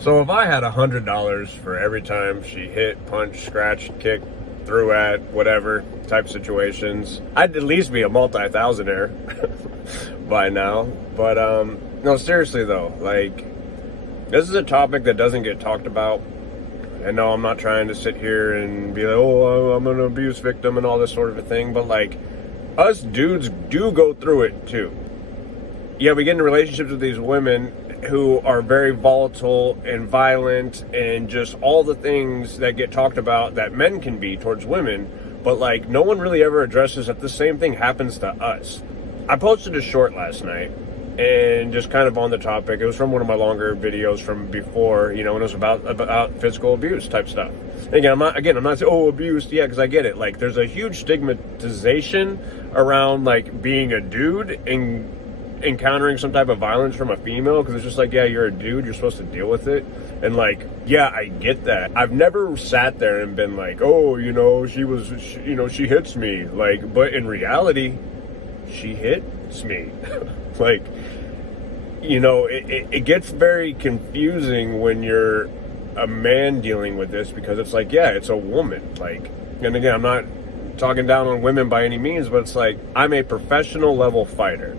So if I had $100 for every time she hit, punched, scratched, kicked, threw at, whatever type situations, I'd at least be a multi-thousandaire by now. But no, seriously though, like, this is a topic that doesn't get talked about. And no, I'm not trying to sit here and be like, oh, I'm an abuse victim and all this sort of a thing, but like, us dudes do go through it too. Yeah, we get into relationships with these women who are very volatile and violent and just all the things that get talked about that men can be towards women, but like no one really ever addresses that the same thing happens to us. I posted a short last night and just kind of on the topic. It was from one of my longer videos from before, you know, and it was about physical abuse type stuff. And again, I'm not saying, oh, abuse, yeah, because I get it. Like, there's a huge stigmatization around like being a dude and encountering some type of violence from a female, because it's just like, yeah, you're a dude, you're supposed to deal with it. And like, yeah, I get that. I've never sat there and been like, oh, you know, she hits me, like, but in reality, she hits me. Like, you know, it gets very confusing when you're a man dealing with this, because it's like, yeah, it's a woman. Like, and again, I'm not talking down on women by any means, but it's like, I'm a professional level fighter.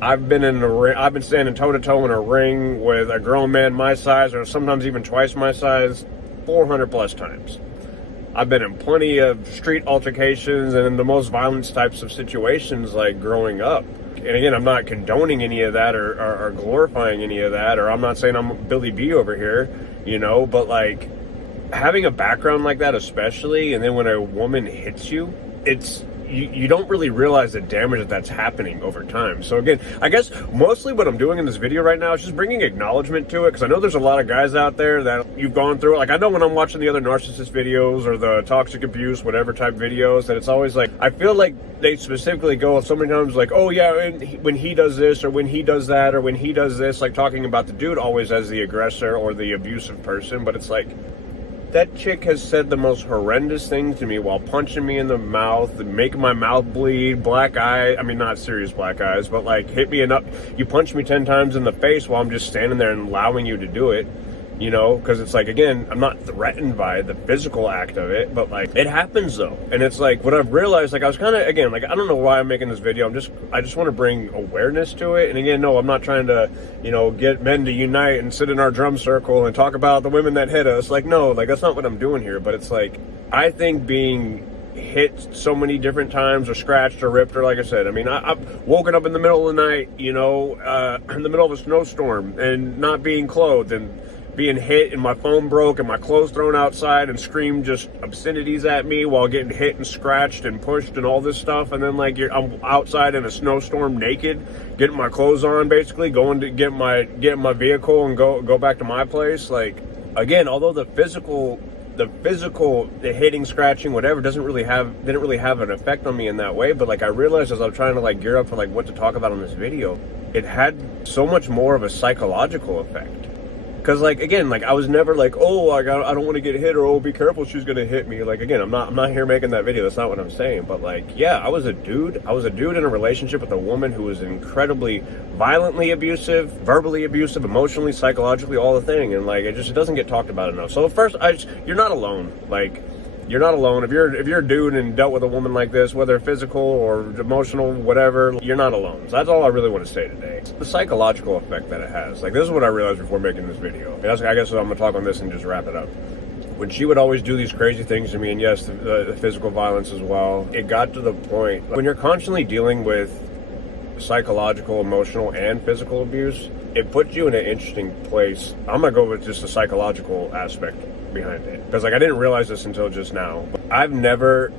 I've been in the ring. I've been standing toe to toe in a ring with a grown man my size, or sometimes even twice my size, 400 plus times. I've been in plenty of street altercations and in the most violent types of situations, like growing up. And again, I'm not condoning any of that or glorifying any of that, or I'm not saying I'm Billy B over here, you know, but like having a background like that, especially, and then when a woman hits you, you don't really realize the damage that's happening over time. So again, I guess mostly what I'm doing in this video right now is just bringing acknowledgement to it, because I know there's a lot of guys out there that you've gone through it. Like, I know when I'm watching the other narcissist videos or the toxic abuse, whatever type videos, that it's always like, I feel like they specifically go so many times like, oh yeah, when he does this, or when he does that, or when he does this, like talking about the dude always as the aggressor or the abusive person. But it's like, that chick has said the most horrendous things to me while punching me in the mouth and making my mouth bleed, black eye. I mean, not serious black eyes, but like hit me enough. You punch me 10 times in the face while I'm just standing there and allowing you to do it, you know, because it's like, again, I'm not threatened by the physical act of it, but like it happens though. And it's like, what I've realized, like I was kind of, again, like I don't know why I'm making this video. I just want to bring awareness to it. And again, no, I'm not trying to, you know, get men to unite and sit in our drum circle and talk about the women that hit us. Like, no, like that's not what I'm doing here. But it's like, I think being hit so many different times, or scratched or ripped, or like I said, I mean, I've woken up in the middle of the night, you know, in the middle of a snowstorm and not being clothed and being hit, and my phone broke and my clothes thrown outside, and screamed just obscenities at me while getting hit and scratched and pushed and all this stuff. And then like I'm outside in a snowstorm naked, getting my clothes on, basically going to get my vehicle and go back to my place. Like, again, although the hitting, scratching, whatever didn't really have an effect on me in that way, but like I realized as I was trying to like gear up for like what to talk about on this video, it had so much more of a psychological effect. Because like, again, like I was never like, oh, like I don't want to get hit, or oh, be careful, she's gonna hit me. Like, again, I'm not here making that video. That's not what I'm saying. But like, yeah, I was a dude in a relationship with a woman who was incredibly violently abusive, verbally abusive, emotionally, psychologically, all the thing. And like, it doesn't get talked about enough. So first, you're not alone. Like, you're not alone. If you're a dude and dealt with a woman like this, whether physical or emotional, whatever, you're not alone. So that's all I really want to say today. The psychological effect that it has. Like, this is what I realized before making this video. I guess I'm going to talk on this and just wrap it up. When she would always do these crazy things to me, and yes, the physical violence as well, it got to the point, when you're constantly dealing with psychological, emotional, and physical abuse, it puts you in an interesting place. I'm going to go with just the psychological aspect behind it, because like I didn't realize this until just now. I've never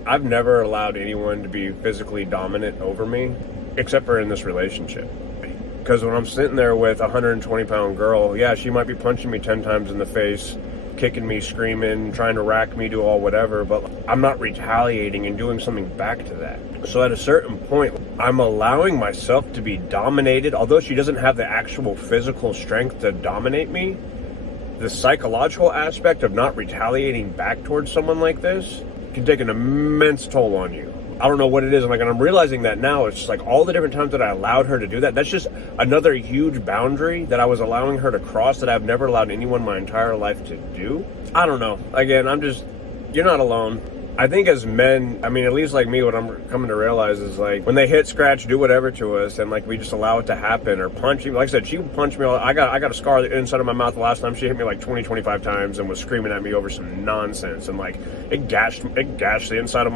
allowed anyone to be physically dominant over me, except for in this relationship. Because when I'm sitting there with a 120-pound girl, yeah, she might be punching me 10 times in the face, kicking me, screaming, trying to rack me, do all whatever, but I'm not retaliating and doing something back to that. So at a certain point, I'm allowing myself to be dominated. Although she doesn't have the actual physical strength to dominate me, the psychological aspect of not retaliating back towards someone like this can take an immense toll on you. I don't know what it is. And like, and I'm realizing that now. It's just like all the different times that I allowed her to do that. That's just another huge boundary that I was allowing her to cross that I've never allowed anyone my entire life to do. I don't know. Again, you're not alone. I think as men, I mean, at least like me, what I'm coming to realize is like when they hit, scratch, do whatever to us, and like we just allow it to happen, or punch you. Like I said, she punched me. I got a scar inside of my mouth the last time. She hit me like 25 times and was screaming at me over some nonsense, and like it gashed the inside of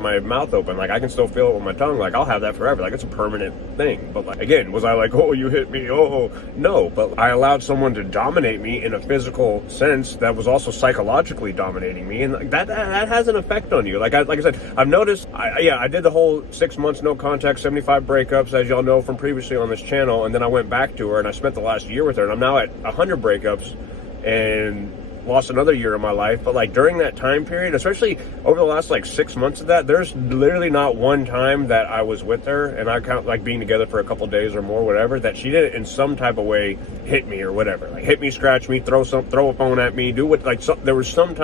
my mouth open. Like I can still feel it with my tongue. Like I'll have that forever. Like it's a permanent thing. But like again, was I like, oh, you hit me? Oh no. But I allowed someone to dominate me in a physical sense that was also psychologically dominating me, and like, that has an effect on you. Like I said, I've noticed. I did the whole 6 months no contact, 75 breakups, as y'all know from previously on this channel, and then I went back to her and I spent the last year with her, and I'm now at 100 breakups and lost another year of my life. But like during that time period, especially over the last like 6 months of that, there's literally not one time that I was with her and I count like being together for a couple days or more, whatever, that she didn't in some type of way hit me or whatever, like hit me, scratch me, throw a phone at me, do what, like there was some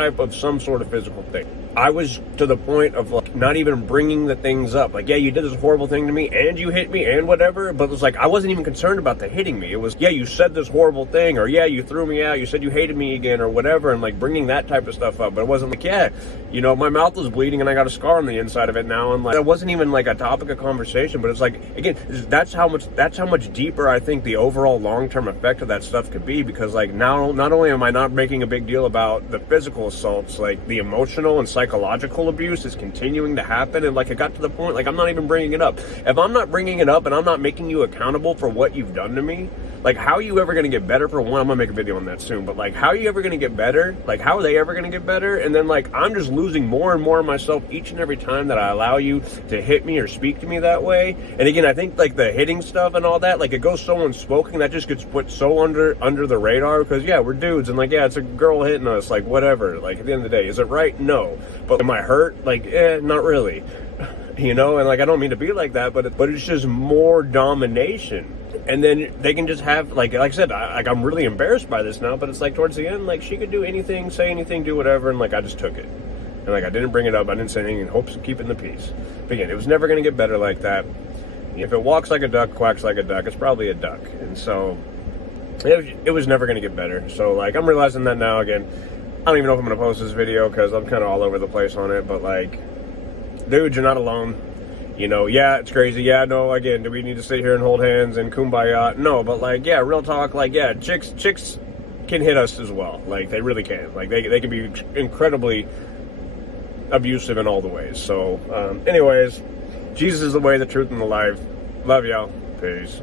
sort of physical thing. I was to the point of like not even bringing the things up. Like, yeah, you did this horrible thing to me and you hit me and whatever, but it was like I wasn't even concerned about the hitting me. It was, yeah, you said this horrible thing, or yeah, you threw me out, you said you hated me again or whatever, and like bringing that type of stuff up. But it wasn't like, yeah, you know, my mouth was bleeding and I got a scar on the inside of it now, and like that wasn't even like a topic of conversation. But it's like, again, that's how much deeper I think the overall long-term effect of that stuff could be, because like now not only am I not making a big deal about the physical assaults, like the emotional and psychological abuse is continuing to happen, and like it got to the point like I'm not even bringing it up. If I'm not bringing it up and I'm not making you accountable for what you've done to me, like how are you ever going to get better? For one, I'm gonna make a video on that soon, but like how are you ever going to get better? Like how are they ever going to get better? And then like I'm just losing more and more of myself each and every time that I allow you to hit me or speak to me that way. And again, I think like the hitting stuff and all that, like it goes so unspoken, that just gets put so under the radar, because yeah, we're dudes, and like yeah, it's a girl hitting us, like whatever. Like at the end of the day, is it right? No. But am I hurt? Like not really. You know, and like I don't mean to be like that, but it's just more domination. And then they can just have like I said, I'm really embarrassed by this now, but it's like towards the end, like she could do anything, say anything, do whatever, and like I just took it. And like I didn't bring it up, I didn't say anything in hopes of keeping the peace. But again, it was never going to get better like that. If it walks like a duck, quacks like a duck, it's probably a duck. And so it was never going to get better. So like I'm realizing that now. Again, I don't even know if I'm going to post this video because I'm kind of all over the place on it, but like, dude, you're not alone. You know, yeah, it's crazy. Yeah, no, again, do we need to sit here and hold hands and kumbaya? No, but like, yeah, real talk, like, yeah, chicks can hit us as well. Like, they really can. Like, they can be incredibly abusive in all the ways. So, anyways, Jesus is the way, the truth, and the life. Love y'all. Peace.